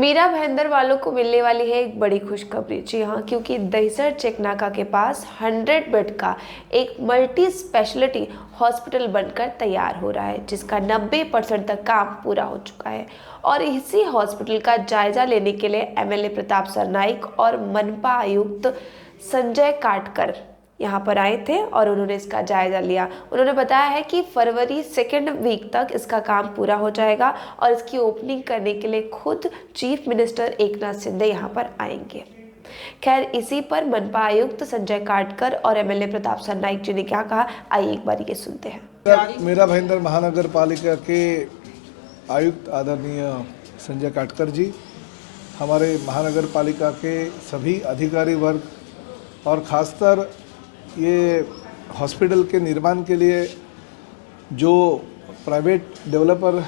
मीरा भाईंदर वालों को मिलने वाली है एक बड़ी खुशखबरी। जी हाँ, क्योंकि दहिसर चेकनाका के पास 100 बेड का एक मल्टी स्पेशलिटी हॉस्पिटल बनकर तैयार हो रहा है, जिसका 90% तक काम पूरा हो चुका है। और इसी हॉस्पिटल का जायजा लेने के लिए एमएलए प्रताप सरनाइक और मनपा आयुक्त संजय काटकर यहाँ पर आए थे और उन्होंने इसका जायजा लिया। उन्होंने बताया है कि फरवरी सेकेंड वीक तक इसका काम पूरा हो जाएगा और इसकी ओपनिंग करने के लिए खुद चीफ मिनिस्टर एकनाथ शिंदे यहाँ पर आएंगे। खैर, इसी पर मनपा आयुक्त संजय काटकर और एमएलए प्रताप सरनाइक जी ने क्या कहा, आइए एक बार ये सुनते हैं। मेरा भाईंदर महानगर पालिका के आयुक्त आदरणीय संजय काटकर जी, हमारे महानगर पालिका के सभी अधिकारी वर्ग और खासकर ये हॉस्पिटल के निर्माण के लिए जो प्राइवेट डेवलपर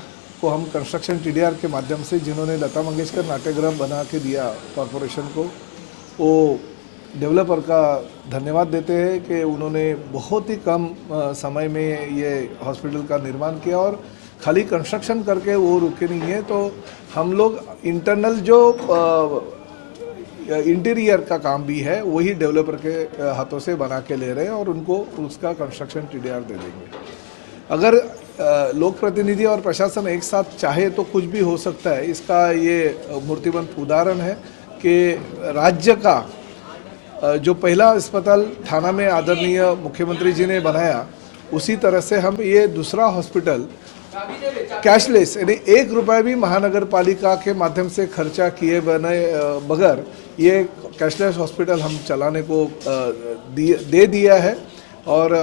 को हम कंस्ट्रक्शन टीडीआर के माध्यम से जिन्होंने लता मंगेशकर नाट्यगृह बना के दिया कॉरपोरेशन को, वो डेवलपर का धन्यवाद देते हैं कि उन्होंने बहुत ही कम समय में ये हॉस्पिटल का निर्माण किया और खाली कंस्ट्रक्शन करके वो रुके नहीं है। तो हम लोग इंटरनल जो इंटीरियर का काम भी है वही डेवलपर के हाथों से बना के ले रहे हैं और उनको उसका कंस्ट्रक्शन टीडीआर दे देंगे। अगर लोक प्रतिनिधि और प्रशासन एक साथ चाहे तो कुछ भी हो सकता है। इसका ये मूर्तिमंत उदाहरण है कि राज्य का जो पहला अस्पताल थाना में आदरणीय मुख्यमंत्री जी ने बनाया, उसी तरह से हम ये दूसरा हॉस्पिटल कैशलेस यानी 1 रुपया भी महानगर पालिका के माध्यम से खर्चा किए बगैर ये कैशलेस हॉस्पिटल हम चलाने को दे दिया है। और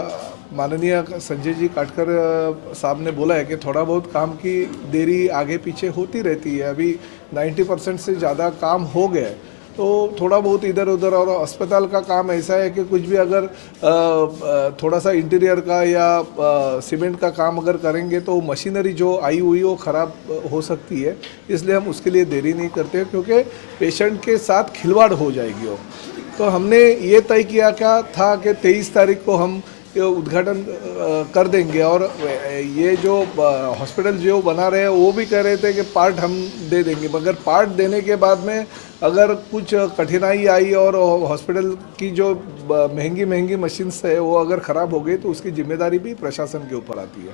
माननीय संजय जी काटकर साहब ने बोला है कि थोड़ा बहुत काम की देरी आगे पीछे होती रहती है। अभी 90% से ज़्यादा काम हो गया, तो थोड़ा बहुत इधर उधर। और अस्पताल का काम ऐसा है कि कुछ भी अगर थोड़ा सा इंटीरियर का या सीमेंट का काम अगर करेंगे तो मशीनरी जो आई हुई वो ख़राब हो सकती है, इसलिए हम उसके लिए देरी नहीं करते क्योंकि पेशेंट के साथ खिलवाड़ हो जाएगी वो। तो हमने ये तय किया क्या था कि 23 तारीख को हम उद्घाटन कर देंगे। और ये जो हॉस्पिटल जो बना रहे हैं वो भी कह रहे थे कि पार्ट हम दे देंगे, मगर पार्ट देने के बाद में अगर कुछ कठिनाई आई और हॉस्पिटल की जो महंगी मशीन्स है वो अगर ख़राब हो गई तो उसकी जिम्मेदारी भी प्रशासन के ऊपर आती है।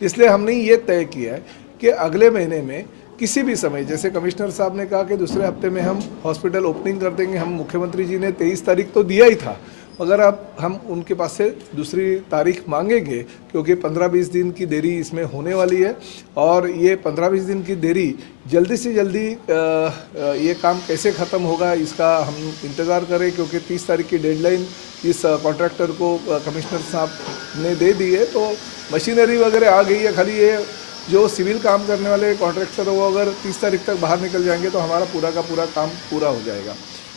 इसलिए हमने ये तय किया है कि अगले महीने में किसी भी समय, जैसे कमिश्नर साहब ने कहा कि दूसरे हफ्ते में हम हॉस्पिटल ओपनिंग कर देंगे। हम मुख्यमंत्री जी ने 23 तारीख तो दिया ही था, मगर अब हम उनके पास से दूसरी तारीख मांगेंगे क्योंकि 15-20 दिन की देरी इसमें होने वाली है। और ये 15-20 दिन की देरी जल्दी से जल्दी ये काम कैसे ख़त्म होगा इसका हम इंतज़ार करें, क्योंकि 30 तारीख की डेडलाइन इस कॉन्ट्रैक्टर को कमिश्नर साहब ने दे दी है। तो मशीनरी वगैरह आ गई है, खाली ये जो सिविल काम करने वाले कॉन्ट्रैक्टर वो अगर 30 तारीख तक बाहर निकल जाएंगे तो हमारा पूरा का पूरा काम पूरा हो जाएगा।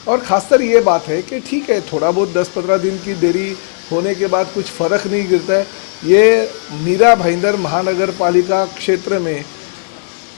और ख़ासकर ये बात है कि ठीक है, थोड़ा बहुत 10-15 दिन की देरी होने के बाद कुछ फ़र्क नहीं गिरता है। ये मीरा भाईंदर महानगर पालिका क्षेत्र में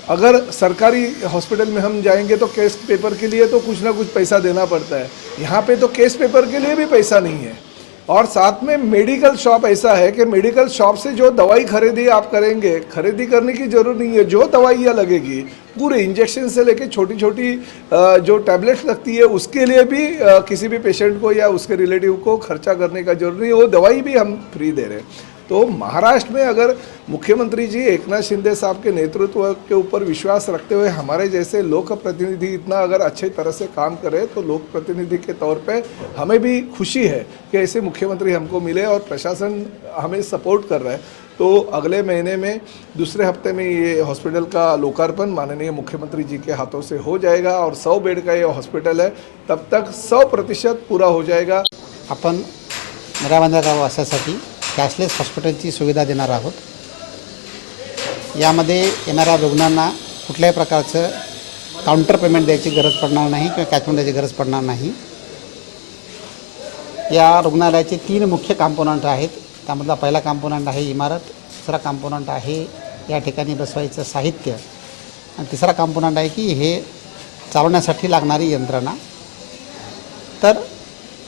अगर सरकारी हॉस्पिटल में हम जाएंगे तो केस पेपर के लिए तो कुछ ना कुछ पैसा देना पड़ता है। यहाँ पे तो केस पेपर के लिए भी पैसा नहीं है। और साथ में मेडिकल शॉप ऐसा है कि मेडिकल शॉप से जो दवाई खरीदी आप करेंगे, खरीदी करने की जरूरत नहीं है। जो दवाइयाँ लगेगी पूरे इंजेक्शन से लेके छोटी छोटी जो टैबलेट्स लगती है उसके लिए भी किसी भी पेशेंट को या उसके रिलेटिव को खर्चा करने का जरूरत नहीं है। वो दवाई भी हम फ्री दे रहे हैं। तो महाराष्ट्र में अगर मुख्यमंत्री जी एकनाथ शिंदे साहब के नेतृत्व के ऊपर विश्वास रखते हुए हमारे जैसे लोक प्रतिनिधि इतना अगर अच्छे तरह से काम करे तो लोक प्रतिनिधि के तौर पे हमें भी खुशी है कि ऐसे मुख्यमंत्री हमको मिले और प्रशासन हमें सपोर्ट कर रहा है। तो अगले महीने में दूसरे हफ्ते में ये हॉस्पिटल का लोकार्पण माननीय मुख्यमंत्री जी के हाथों से हो जाएगा और 100 बेड का ये हॉस्पिटल है, तब तक 100% पूरा हो जाएगा। आपण मीरा भाईंदर गावासाठी कॅशलेस हॉस्पिटलची सुविधा देणार आहोत। यामध्ये येणाऱ्या रुग्णांना कुठल्याही प्रकारचं काउंटर पेमेंट द्यायची गरज पडणार नाही किंवा कॅशमेंट द्यायची गरज पडणार नाही। या रुग्णालयाचे 3 मुख्य कंपोनंट आहेत। त्यामधला पहिला कंपोनंट आहे इमारत, दुसरा कंपोनंट आहे या ठिकाणी बसवायचं साहित्य आणि तिसरा कंपोनंट आहे की हे चालवण्यासाठी लागणारी यंत्रणा। तर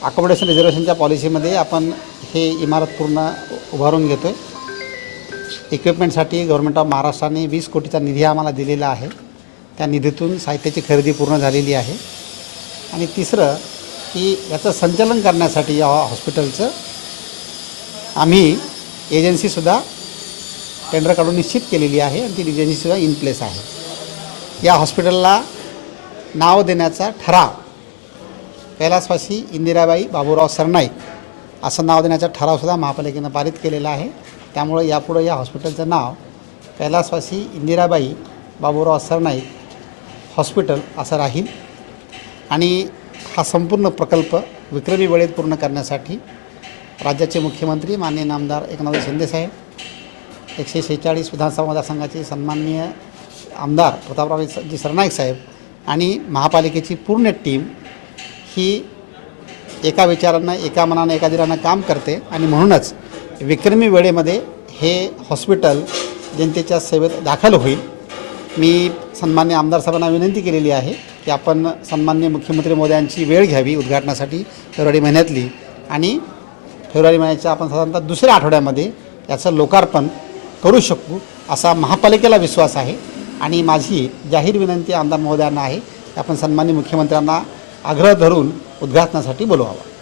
अकोमोडेशन रिझर्वेशनच्या पॉलिसीमध्ये आपण हे इमारत पूर्ण उभारून घेतो आहे। इक्विपमेंटसाठी गव्हर्नमेंट ऑफ महाराष्ट्राने 20 कोटीचा निधी आम्हाला दिलेला आहे त्या निधीतून साहित्याची खरेदी पूर्ण झालेली आहे. आणि तिसरं की याचं संचालन करण्यासाठी या हॉस्पिटलचं आम्ही एजन्सीसुद्धा टेंडर काढून निश्चित केलेली आहे आणि ती एजन्सीसुद्धा इन प्लेस आहे. या हॉस्पिटलला नाव देण्याचा ठराव कैलासवासी इंदिराबाई बाबूराव सरनाईक असं नाव देण्याचा ठरावसुद्धा महापालिकेनं पारित केलेला आहे. त्यामुळे यापुढं या हॉस्पिटलचं नाव कैलासवासी इंदिराबाई बाबूराव सरनाईक हॉस्पिटल असं राहील. आणि हा संपूर्ण प्रकल्प विक्रमी वेळेत पूर्ण करण्यासाठी राज्याचे मुख्यमंत्री माननीय नामदार एकनाथ शिंदेसाहेब, 146 विधानसभा मतदारसंघाचे सन्माननीय आमदार प्रतापरावजी सरनाईक साहेब आणि महापालिकेची पूर्ण टीम ही एका विचारानं, एका मनानं, एका दिलानं काम करते. आणि म्हणूनच विक्रमी वेळेमध्ये हे हॉस्पिटल जनतेच्या सेवेत दाखल होईल. मी सन्मान्य आमदार साहेबांना विनंती केलेली आहे की आपण सन्मान्य मुख्यमंत्री महोदयांची वेळ घ्यावी उद्घाटनासाठी फेब्रुवारी महिन्यातली, आणि फेब्रुवारी महिन्याच्या आपण साधारणतः दुसऱ्या आठवड्यामध्ये याचं लोकार्पण करू शकू असा महापालिकेला विश्वास आहे. आणि माझी जाहीर विनंती आमदार महोदयांना आहे की आपण सन्मान्य मुख्यमंत्र्यांना आग्रह धरून उद्घाटनासाठी बोलवावं.